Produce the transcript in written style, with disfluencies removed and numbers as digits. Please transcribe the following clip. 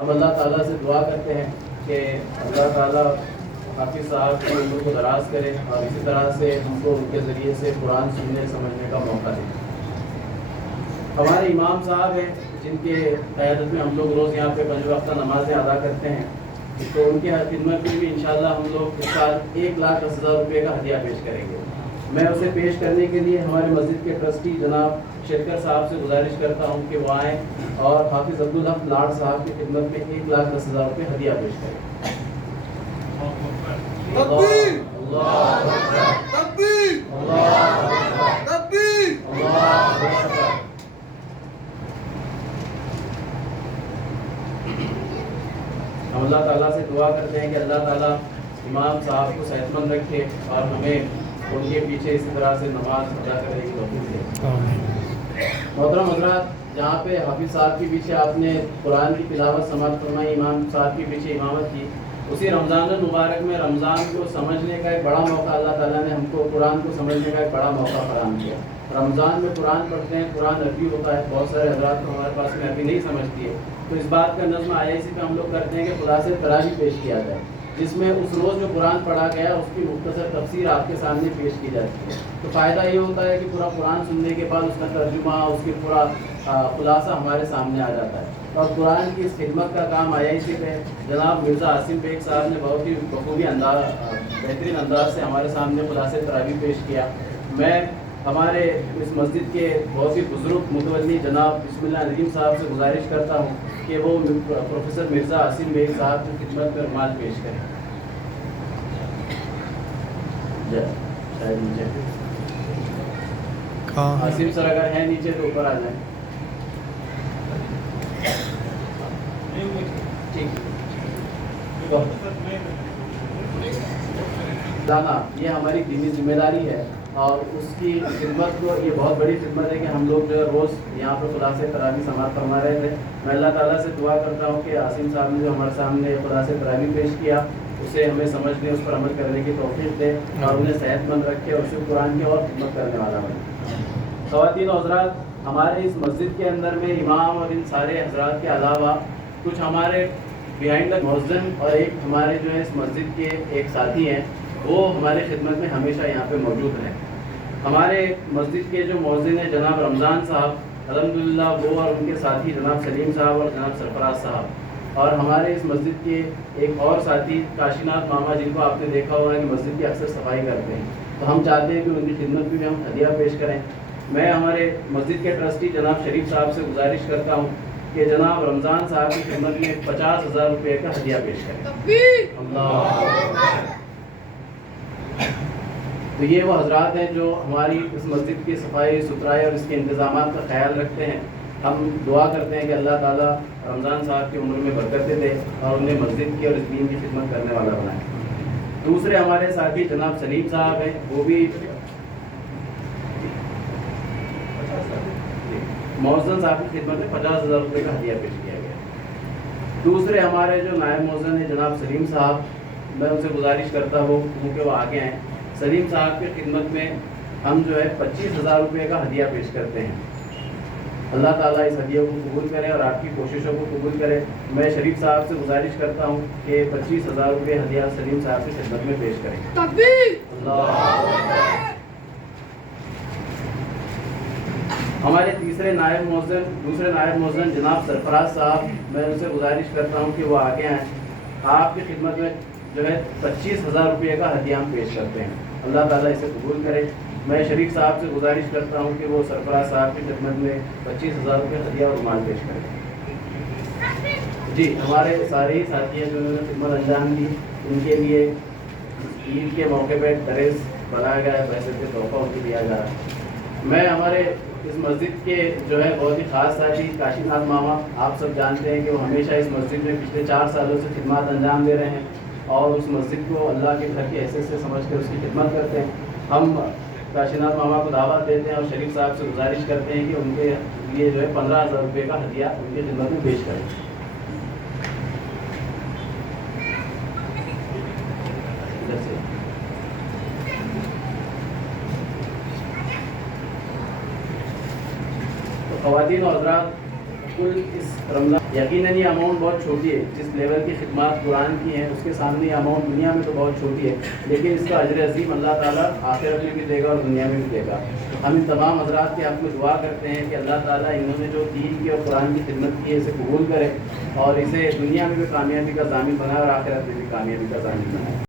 ہم اللہ تعالیٰ سے دعا کرتے ہیں کہ اللہ تعالیٰ حافظ صاحب کی عمر کو دراز کرے اور اسی طرح سے ہم کو ان کے ذریعے سے قرآن سننے سمجھنے کا موقع دے۔ ہمارے امام صاحب ہیں جن کے قیادت میں ہم لوگ روز یہاں پہ 5 وقتہ نمازیں ادا کرتے ہیں، تو ان کی خدمت میں بھی انشاءاللہ ہم لوگ اس سال 1,10,000 روپے کا ہدیہ پیش کریں گے۔ میں اسے پیش کرنے کے لیے ہمارے مسجد کے ٹرسٹی جناب شیرکر صاحب سے گزارش کرتا ہوں کہ وہ آئیں اور حافظ عبدالحق لاڑ صاحب کی خدمت میں 1,10,000 روپے ہدیہ پیش کریں۔ تکبیر! اللہ اکبر! تکبیر! اللہ اکبر! تکبیر! اللہ اکبر! ہم اللہ تعالیٰ سے دعا کرتے ہیں کہ اللہ تعالیٰ امام صاحب کو صحت مند رکھے اور ہمیں ان کے پیچھے اسی طرح سے نماز ادا کرنے کی توفیق دے۔ محترم حضرات، جہاں پہ حافظ صاحب کے پیچھے آپ نے قرآن کی تلاوت سماعت فرمائی، امام صاحب کے پیچھے امامت کی، اسی رمضان المبارک میں رمضان کو سمجھنے کا ایک بڑا موقع اللہ تعالیٰ نے ہم کو قرآن کو سمجھنے کا ایک بڑا موقع فراہم کیا۔ رمضان میں قرآن پڑھتے ہیں، قرآن عربی ہوتا ہے، بہت سارے حضرات کو ہمارے پاس میں عربی نہیں سمجھتی ہے، تو اس بات کا نظم IIC پہ ہم لوگ کرتے ہیں کہ خدا سے تراویح پیش کیا جائے، جس میں اس روز جو قرآن پڑھا گیا اس کی مختصر تفسیر آپ کے سامنے پیش کی جاتی ہے۔ تو فائدہ یہ ہوتا ہے کہ پورا قرآن سننے کے بعد اس کا ترجمہ، اس کی پورا خلاصہ ہمارے سامنے آ جاتا ہے۔ اور قرآن کی اس خدمت کا کام IIC پہ جناب مرزا عاصم بیگ صاحب نے بہت ہی بخوبی بہترین انداز سے ہمارے سامنے خلاصہ تراویح پیش کیا۔ میں ہمارے اس مسجد کے بہت ہی بزرگ متولی جناب بسم اللہ ندیم صاحب سے گزارش کرتا ہوں کہ وہ پروفیسر مرزا عاصم بیگ صاحب کی خدمت میں رومال پیش کریں۔ شاید نیچے عاصم سر اگر ہیں نیچے تو اوپر آ جائیں۔ یہ ہماری دینی ذمہ داری ہے اور اس کی خدمت کو یہ بہت بڑی خدمت ہے کہ ہم لوگ جو ہے روز یہاں پہ خلاصہ تراویح سماعت فرما رہے تھے۔ میں اللہ تعالیٰ سے دعا کرتا ہوں کہ عاصم صاحب نے جو ہمارے سامنے خلاصہ تراویح پیش کیا اسے ہمیں سمجھنے، اس پر عمل کرنے کی توفیق دے اور انہیں صحت مند رکھے اور شکر قرآن کی اور خدمت کرنے والا بنے۔ خواتین و حضرات، ہمارے اس مسجد کے اندر میں امام اور ان سارے حضرات کے علاوہ کچھ ہمارے بیہائنڈ دا مؤذن اور ایک ہمارے جو ہے اس مسجد کے ایک ساتھی ہیں، وہ ہماری خدمت میں ہمیشہ یہاں پہ موجود ہیں۔ ہمارے مسجد کے جو مؤذن ہیں جناب رمضان صاحب، الحمدللہ وہ اور ان کے ساتھی جناب سلیم صاحب اور جناب سرفراز صاحب، اور ہمارے اس مسجد کے ایک اور ساتھی کاشیناتھ ماما، جن کو آپ نے دیکھا ہوگا کہ مسجد کی اکثر صفائی کرتے ہیں، تو ہم چاہتے ہیں کہ ان کی خدمت میں بھی ہم ہدیہ پیش کریں۔ میں ہمارے مسجد کے ٹرسٹی جناب شریف صاحب سے گزارش کرتا ہوں کہ جناب رمضان صاحب کی خدمت میں 50,000 روپے کا ہدیہ پیش کریں۔ اللہ! تو یہ وہ حضرات ہیں جو ہماری اس مسجد کی صفائی ستھرائی اور اس کے انتظامات کا خیال رکھتے ہیں۔ ہم دعا کرتے ہیں کہ اللہ تعالیٰ رمضان صاحب کی عمر میں برکتیں دے اور انہیں مسجد کی اور اس دین کی خدمت کرنے والا بنائے۔ دوسرے ہمارے ساتھی جناب سلیم صاحب ہیں، وہ بھی مؤذن صاحب کی خدمت میں 50,000 روپے کا ہدیہ پیش کیا گیا۔ دوسرے ہمارے جو نائب مؤذن ہیں جناب سلیم صاحب، میں ان سے گزارش کرتا ہوں کیونکہ وہ آگے ہیں، سلیم صاحب کی خدمت میں ہم جو ہے 25,000 روپے کا ہدیہ پیش کرتے ہیں۔ اللہ تعالیٰ اس ہدیہ کو قبول کرے اور آپ کی کوششوں کو قبول کرے۔ میں شریف صاحب سے گزارش کرتا ہوں کہ 25,000 روپے ہدیہ سلیم صاحب کی خدمت میں پیش کریں۔ تکبیر! اللہ! ہمارے دوسرے نائب مؤذن جناب سرفراز صاحب، میں ان سے گزارش کرتا ہوں کہ وہ آگے آئیں۔ آپ کی خدمت میں جو ہے 25,000 روپے کا ہدیہ ہم پیش کرتے ہیں۔ اللہ تعالیٰ اسے قبول کرے۔ میں شریف صاحب سے گزارش کرتا ہوں کہ وہ سرفراز صاحب کی خدمت میں 25,000 روپے ہدیہ اور رومال پیش کریں۔ جی، ہمارے سارے ہی ساتھی ہیں جو انہوں نے خدمت انجام دی، ان کے لیے عید کے موقع پہ ڈریس بنایا گیا ہے، پیسے کے تحفہ ان کو دیا جا رہا ہے۔ میں ہمارے اس مسجد کے جو ہے بہت ہی خاص ساتھی کاشیناتھ ماما، آپ سب جانتے ہیں کہ وہ ہمیشہ اس مسجد میں پچھلے 4 سالوں سے خدمات انجام دے رہے ہیں اور اس مسجد کو اللہ کے گھر کی حیثیت سے سمجھ کر اس کی خدمت کرتے ہیں۔ ہم کاشیناتھ ماما کو دعوت دیتے ہیں اور شریف صاحب سے گزارش کرتے ہیں کہ ان کے لیے جو ہے 15,000 روپے کا ہدیہ ان کی خدمت میں پیش کریں۔ خواتین اور حضرات، کل اس رمضان یقیناً یہ اماؤنٹ بہت چھوٹی ہے، جس لیول کی خدمات قرآن کی ہیں اس کے سامنے یہ اماؤنٹ دنیا میں تو بہت چھوٹی ہے، لیکن اس کا اجر عظیم اللہ تعالیٰ آخرت میں بھی دے گا اور دنیا میں بھی دے گا۔ ہم ان تمام حضرات کے حق میں دعا کرتے ہیں کہ اللہ تعالیٰ انہوں نے جو دین کی اور قرآن کی خدمت کی ہے اسے قبول کرے اور اسے دنیا میں بھی کامیابی کا ضامن بنائے اور آخرت میں بھی کامیابی کا ضامن بنائے۔